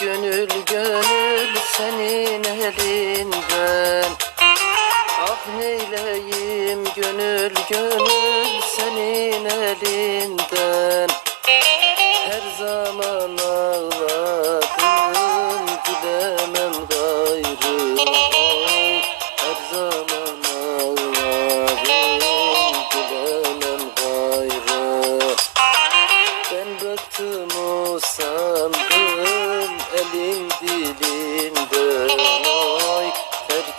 gönül gönül senin elinden Ah neyleyim gönül gönül senin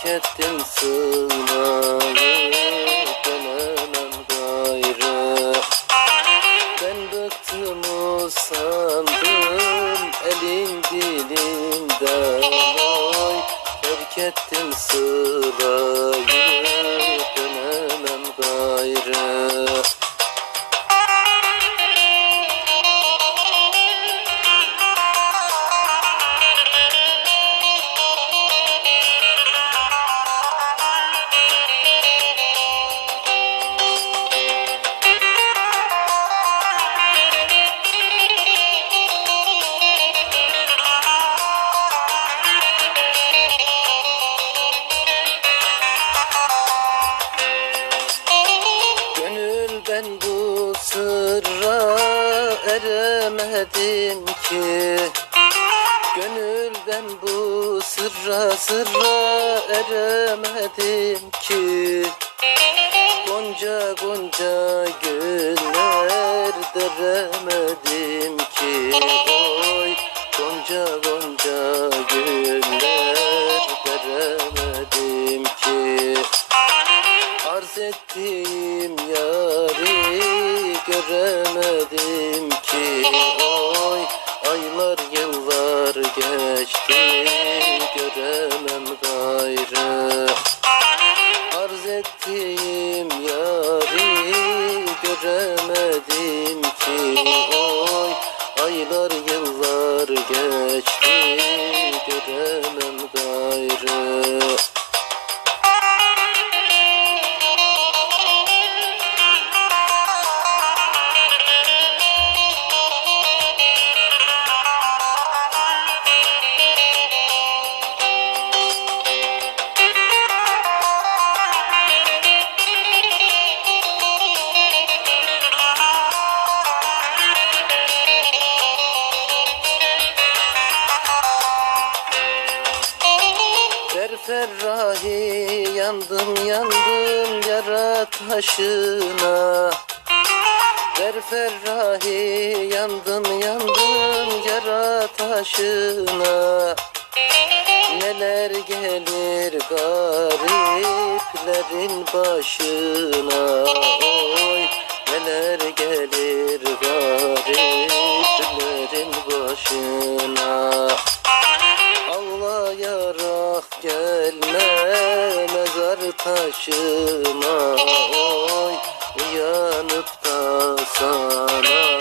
terk ettim sığınmayı dönemem gayrı. Ben bıktım usandım elim dilinden Oy terk ettim sırayı eremedim ki Gönül ben bu sırra sırra eremedim ki. Gonca gonca güller deremedim ki. Oy gonca gonca güller deremedim ki. Arz ettiğim yari göremedim дощі. Ferrahi yandım yandım yara taşına. Ver Ferrahi yandım yandım yara taşına. Neler gelir gariplerin başına? Oy neler gelir gariplerin başına taşıma Oy uyanıp da sana